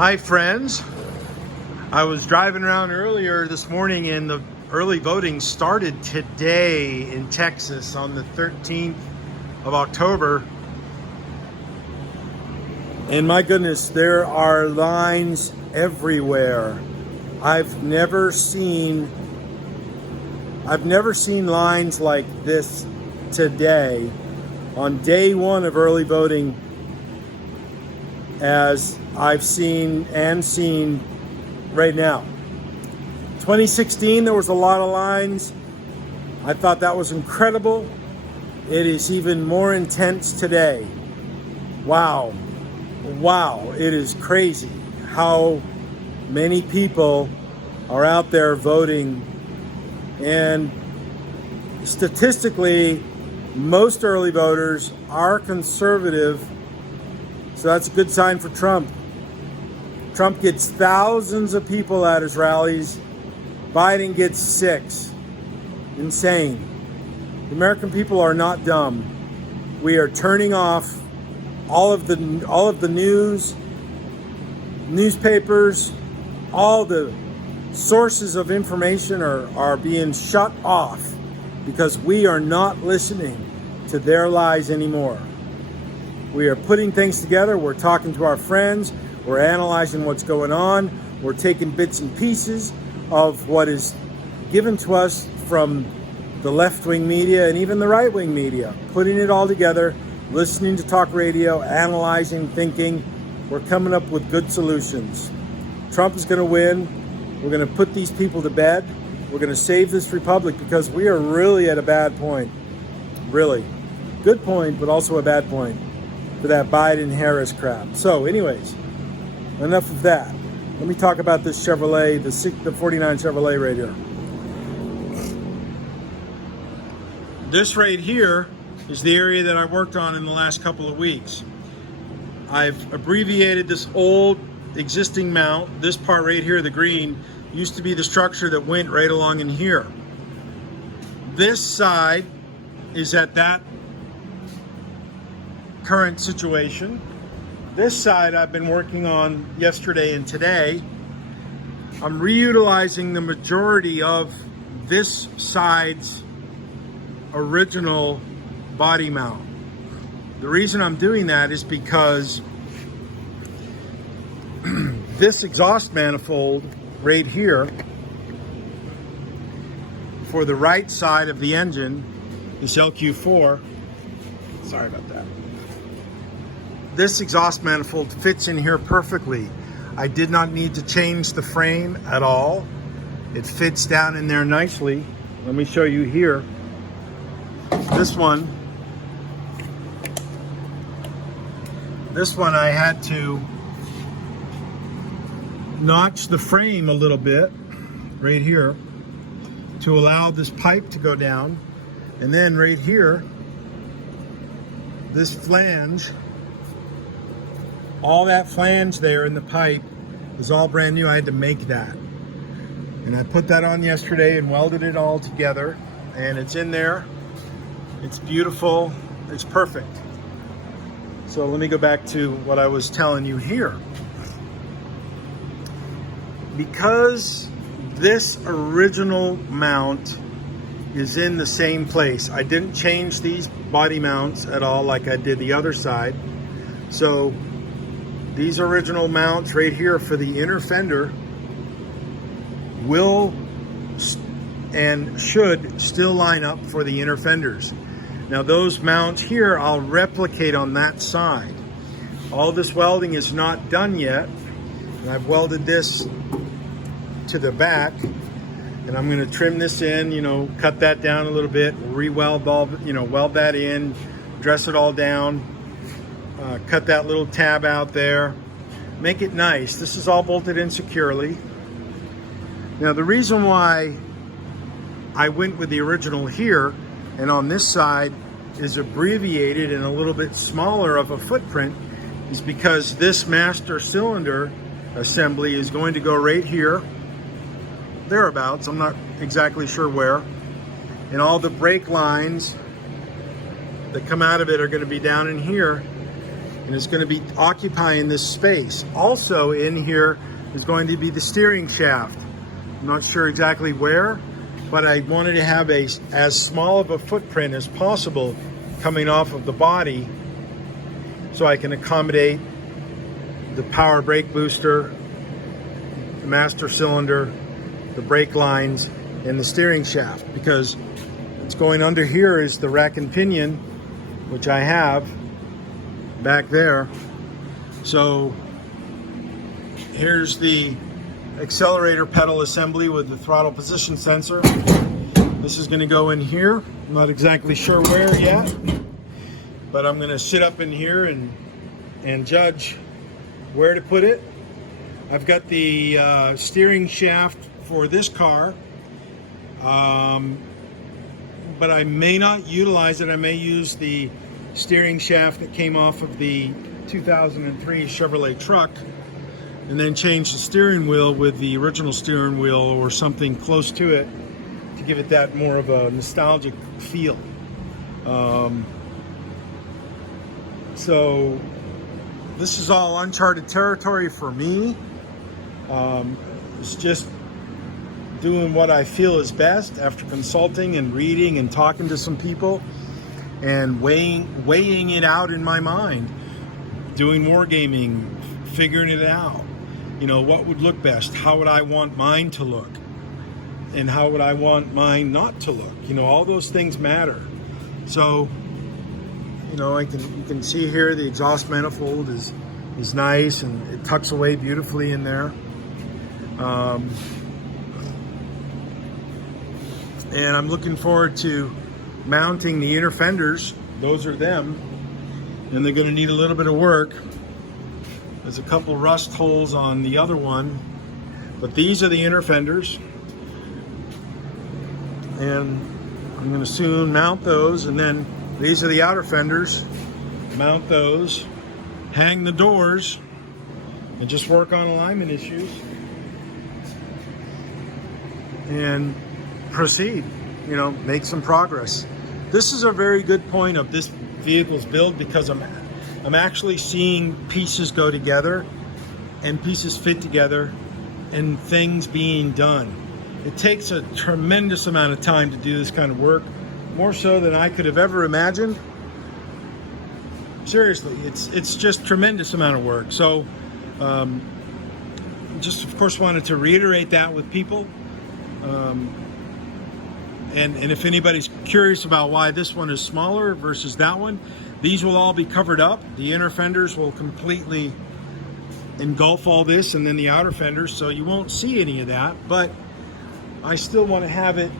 Hi friends, I was driving around earlier this morning and the early voting started today in Texas on the 13th of October. And my goodness, there are lines everywhere. I've never seen lines like this today on day one of early voting as I've seen right now. 2016, there was a lot of lines. I thought that was incredible. It is even more intense today. Wow, it is crazy how many people are out there voting. And statistically, most early voters are conservative. So that's a good sign for Trump. Trump gets thousands of people at his rallies. Biden gets 6. Insane. The American people are not dumb. We are turning off all of the news, newspapers, all the sources of information are being shut off because we are not listening to their lies anymore. We are putting things together. We're talking to our friends. We're analyzing what's going on. We're taking bits and pieces of what is given to us from the left-wing media and even the right-wing media, putting it all together, listening to talk radio, analyzing, thinking. We're coming up with good solutions. Trump is going to win. We're going to put these people to bed. We're going to save this republic because we are really at a bad point. Really. Good point, but also a bad point for that Biden-Harris crap. So anyways, enough of that. Let me talk about this Chevrolet, the 49 Chevrolet right here. This right here is the area that I worked on in the last couple of weeks. I've abbreviated this old existing mount. This part right here, the green, used to be the structure that went right along in here. This side is at that current situation. This side I've been working on yesterday and today. I'm reutilizing the majority of this side's original body mount. The reason I'm doing that is because this exhaust manifold right here for the right side of the engine, this LQ4, sorry about that. This exhaust manifold fits in here perfectly. I did not need to change the frame at all. It fits down in there nicely. Let me show you here. This one I had to notch the frame a little bit right here to allow this pipe to go down. And then right here, this flange, all that flange there in the pipe is all brand new. I had to make that. And I put that on yesterday and welded it all together. And it's in there. It's beautiful. It's perfect. So let me go back to what I was telling you here. Because this original mount is in the same place. I didn't change these body mounts at all like I did the other side. So these original mounts right here for the inner fender will and should still line up for the inner fenders. Now those mounts here I'll replicate on that side. All this welding is not done yet. And I've welded this to the back and I'm going to trim this in, cut that down a little bit, re-weld weld that in, dress it all down. Cut that little tab out there, make it nice. This is all bolted in securely. Now the reason why I went with the original here and on this side is abbreviated and a little bit smaller of a footprint is because this master cylinder assembly is going to go right here, thereabouts, I'm not exactly sure where, and all the brake lines that come out of it are going to be down in here. and it's going to be occupying this space. Also in here is going to be the steering shaft. I'm not sure exactly where, but I wanted to have as small of a footprint as possible coming off of the body so I can accommodate the power brake booster, the master cylinder, the brake lines, and the steering shaft, because what's going under here is the rack and pinion, which I have back there. So here's the accelerator pedal assembly with the throttle position sensor. This is going to go in here. I'm not exactly sure where yet, but I'm going to sit up in here and judge where to put it. I've got the steering shaft for this car, but I may not utilize it. I may use the steering shaft that came off of the 2003 Chevrolet truck and then change the steering wheel with the original steering wheel or something close to it to give it that more of a nostalgic feel. So this is all uncharted territory for me. It's just doing what I feel is best after consulting and reading and talking to some people and weighing it out in my mind, doing wargaming, figuring it out. You know, what would look best? How would I want mine to look? And how would I want mine not to look? You know, all those things matter. So, you know, you can see here the exhaust manifold is nice and it tucks away beautifully in there. And I'm looking forward to mounting the inner fenders. Those are them, and they're going to need a little bit of work. There's a couple rust holes on the other one, but these are the inner fenders, and I'm going to soon mount those. And then these are the outer fenders. Mount those, hang the doors, and just work on alignment issues and proceed, you know, make some progress. This is a very good point of this vehicle's build, because I'm actually seeing pieces go together and pieces fit together and things being done. It takes a tremendous amount of time to do this kind of work, more so than I could have ever imagined. Seriously, it's just tremendous amount of work. So just of course wanted to reiterate that with people. And if anybody's curious about why this one is smaller versus that one, these will all be covered up. The inner fenders will completely engulf all this, and then the outer fenders, so you won't see any of that. But I still want to have it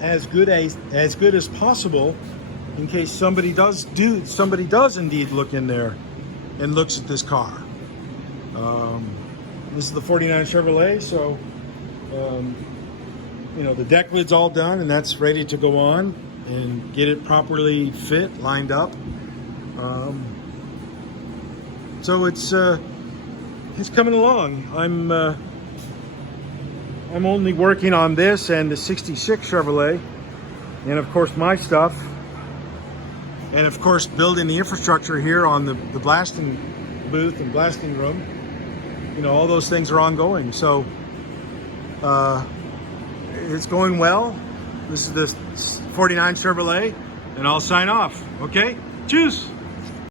as good as possible in case somebody does indeed look in there and looks at this car. This is the 49 Chevrolet, so you know, the deck lid's all done and that's ready to go on and get it properly fit, lined up. So it's coming along. I'm only working on this and the 66 Chevrolet, and of course my stuff, and of course building the infrastructure here on the blasting booth and blasting room. You know, all those things are ongoing. So it's going well. This is the 49 Chevrolet, and I'll sign off. Okay? Cheers!